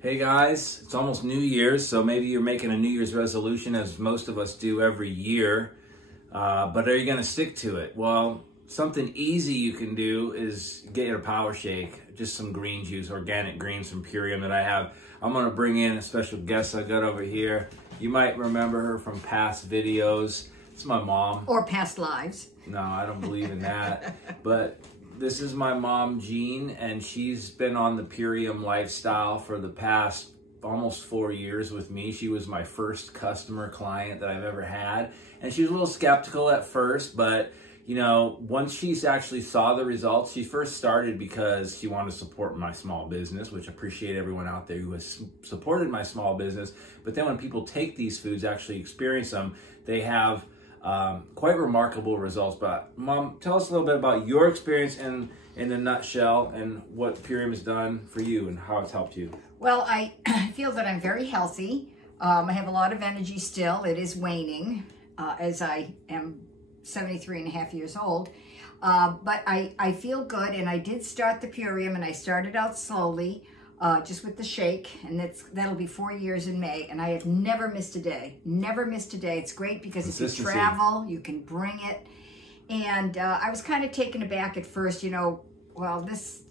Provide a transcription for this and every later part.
Hey guys, it's almost New Year's, so maybe you're making a New Year's resolution as most of us do every year, but are you going to stick to it? Well, something easy you can do is get a power shake, just some green juice, organic greens from Purium that I have. I'm going to bring in a special guest I got over here. You might remember her from past videos. It's my mom. Or past lives. No, I don't believe in that, but this is my mom, Jean, and she's been on the Purium lifestyle for the past almost 4 years with me. She was my first customer client that I've ever had, and she was a little skeptical at first, but you know, once she's actually saw the results, she first started because she wanted to support my small business, which I appreciate everyone out there who has supported my small business. But then when people take these foods, actually experience them, they have quite remarkable results. But Mom, tell us a little bit about your experience in a nutshell and what Purium has done for you and how it's helped you. Well, I feel that I'm very healthy. I have a lot of energy still. It is waning as I am 73 and a half years old. But I feel good, and I did start the Purium, and I started out slowly, just with the shake, and that'll be 4 years in May, and I have never missed a day. Never missed a day. It's great because if you travel, you can bring it. And I was kind of taken aback at first, well, this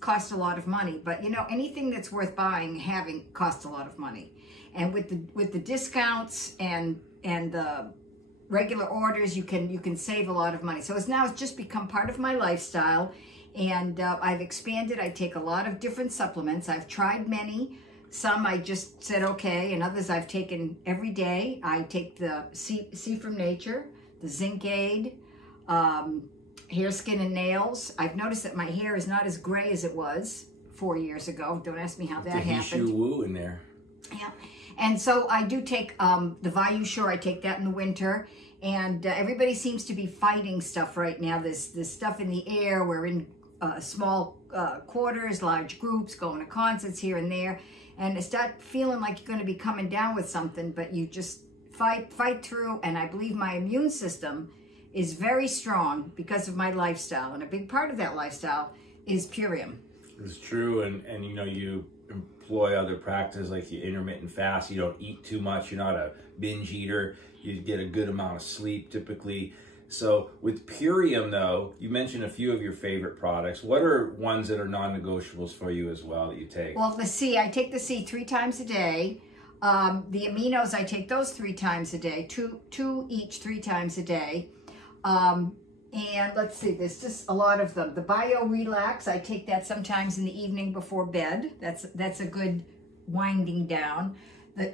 costs a lot of money, but anything that's worth buying and having costs a lot of money. And with the discounts and the regular orders, you can save a lot of money. So it's just become part of my lifestyle, and I've expanded. I take a lot of different supplements. I've tried many. Some I just said okay, and others I've taken every day. I take the C from Nature, the Zinc Aid, hair, skin, and nails. I've noticed that my hair is not as gray as it was 4 years ago. Don't ask me how that happened. The Woo in there. Yeah. And so I do take the Vayu Sure. I take that in the winter. And everybody seems to be fighting stuff right now. There's stuff in the air. We're in small quarters, large groups, going to concerts here and there. And I start feeling like you're going to be coming down with something, but you just fight through. And I believe my immune system is very strong because of my lifestyle. And a big part of that lifestyle is Purium. It's true. And you employ other practices like you intermittent fast. You don't eat too much. You're not a binge eater. You get a good amount of sleep typically. So with Purium though, you mentioned a few of your favorite products. What are ones that are non-negotiables for you as well that you take? Well, the C, I take the C 3 times a day. The aminos, I take those 3 times a day, two each 3 times a day. And let's see, there's just a lot of them. The Bio Relax, I take that sometimes in the evening before bed. That's a good winding down.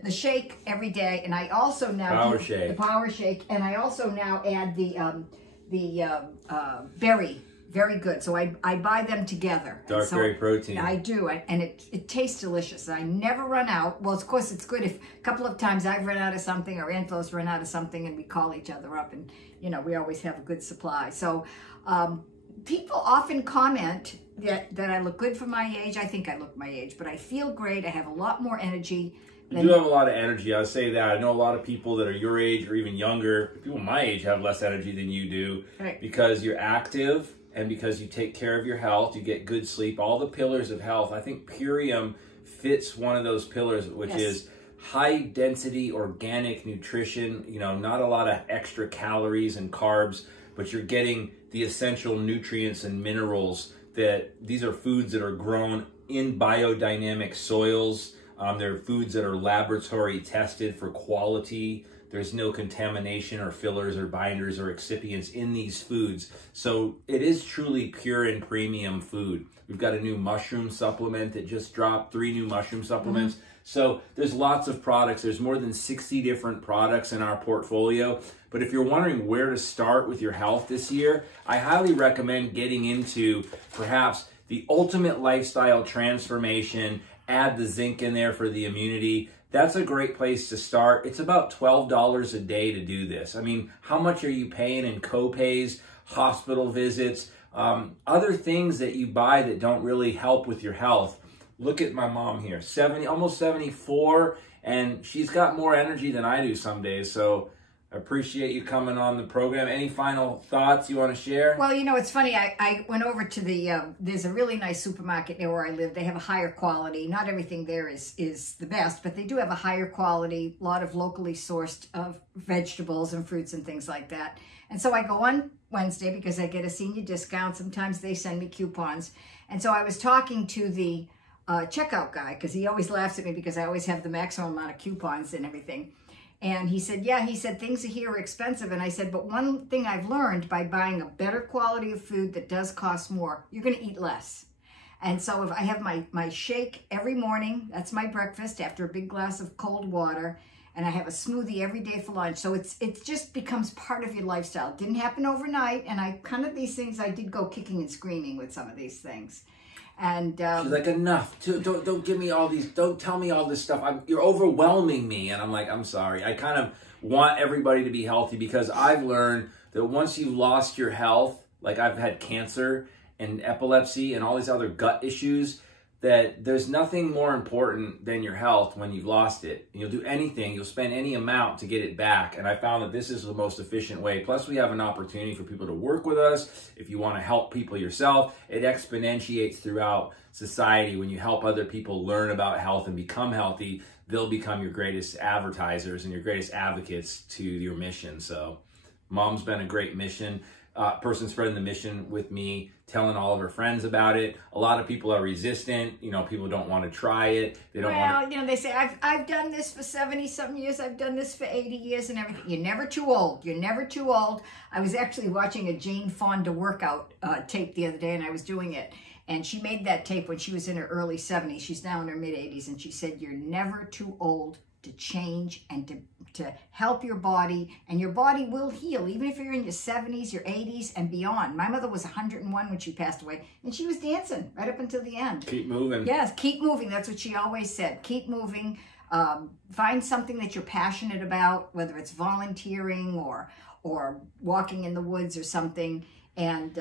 The shake every day, and I also now do the Power Shake, and I also now add the berry. Very good. So I buy them together. Dark berry protein. I do, and it tastes delicious. I never run out. Well, of course, it's good if a couple of times I've run out of something or Anthos run out of something, and we call each other up, and we always have a good supply. So people often comment that I look good for my age. I think I look my age, but I feel great. I have a lot more energy. You do have a lot of energy. I would say that. I know a lot of people that are your age or even younger, people my age have less energy than you do, right? Because you're active and because you take care of your health, you get good sleep, all the pillars of health. I think Purium fits one of those pillars, which is high density organic nutrition, not a lot of extra calories and carbs, but you're getting the essential nutrients and minerals that these are foods that are grown in biodynamic soils. They're foods that are laboratory tested for quality. There's no contamination or fillers or binders or excipients in these foods. So it is truly pure and premium food. We've got a new mushroom supplement that just dropped, 3 new mushroom supplements. So there's lots of products. There's more than 60 different products in our portfolio. But if you're wondering where to start with your health this year, I highly recommend getting into perhaps the ultimate lifestyle transformation. Add the zinc in there for the immunity. That's a great place to start. It's about $12 a day to do this. I mean, how much are you paying in co-pays, hospital visits, other things that you buy that don't really help with your health? Look at my mom here, almost 74, and she's got more energy than I do some days. So I appreciate you coming on the program. Any final thoughts you want to share? Well, you know, it's funny. I went over to there's a really nice supermarket near where I live. They have a higher quality. Not everything there is the best, but they do have a higher quality, a lot of locally sourced vegetables and fruits and things like that. And so I go on Wednesday because I get a senior discount. Sometimes they send me coupons. And so I was talking to the checkout guy because he always laughs at me because I always have the maximum amount of coupons and everything. And he said, yeah, he said, things here are expensive. And I said, but one thing I've learned by buying a better quality of food that does cost more, you're going to eat less. And so if I have my shake every morning, that's my breakfast after a big glass of cold water, and I have a smoothie every day for lunch. So it just becomes part of your lifestyle. It didn't happen overnight. And I these things, I did go kicking and screaming with some of these things. And she's like, enough. Don't give me all these. Don't tell me all this stuff. You're overwhelming me. And I'm like, I'm sorry. I kind of want everybody to be healthy because I've learned that once you've lost your health, like I've had cancer and epilepsy and all these other gut issues, that there's nothing more important than your health when you've lost it. And you'll do anything, you'll spend any amount to get it back. And I found that this is the most efficient way. Plus, we have an opportunity for people to work with us. If you want to help people yourself, it exponentiates throughout society. When you help other people learn about health and become healthy, they'll become your greatest advertisers and your greatest advocates to your mission. So Mom's been a great mission. Person spreading the mission with me, telling all of her friends about it. A lot of people are resistant. You know, people don't want to try it. They don't want to. You know, they say, I've done this for 70-something years. I've done this for 80 years and everything. You're never too old. You're never too old. I was actually watching a Jane Fonda workout tape the other day, and I was doing it. And she made that tape when she was in her early 70s. She's now in her mid-80s. And she said, you're never too old to change and to help your body, and your body will heal even if you're in your 70s, your 80s, and beyond. My mother was 101 when she passed away, and she was dancing right up until the end. Keep moving. Yes, keep moving. That's what she always said. Keep moving. Find something that you're passionate about, whether it's volunteering or walking in the woods or something. And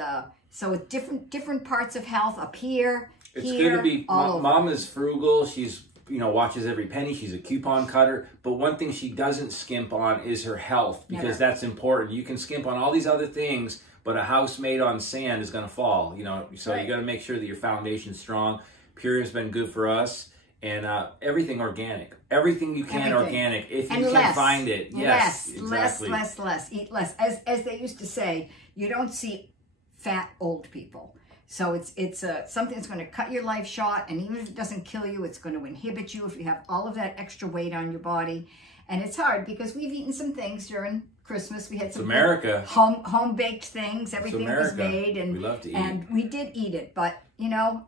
so it's different parts of health up here. It's good to be. Mom is frugal. She's watches every penny. She's a coupon cutter. But one thing she doesn't skimp on is her health, because that's important. You can skimp on all these other things, but a house made on sand is going to fall. So you got to make sure that your foundation's strong. Purium's been good for us, and everything organic. Everything you can organic if you can find it. Yes, exactly. Less. Eat less. As they used to say, you don't see fat old people. So it's something that's going to cut your life short, and even if it doesn't kill you, it's going to inhibit you if you have all of that extra weight on your body. And it's hard because we've eaten some things during Christmas. We had some home-baked things. Everything was made, and we love to eat. And we did eat it, but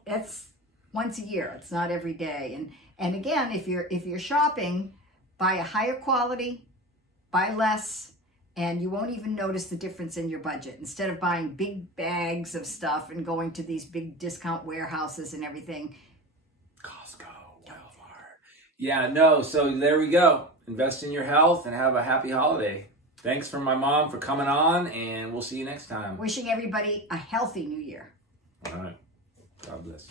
it's once a year. It's not every day. And again, if you're shopping, buy a higher quality, buy less. And you won't even notice the difference in your budget. Instead of buying big bags of stuff and going to these big discount warehouses and everything. Costco, Walmart. Yeah, no, so there we go. Invest in your health and have a happy holiday. Thanks from my mom for coming on, and we'll see you next time. Wishing everybody a healthy new year. All right. God bless.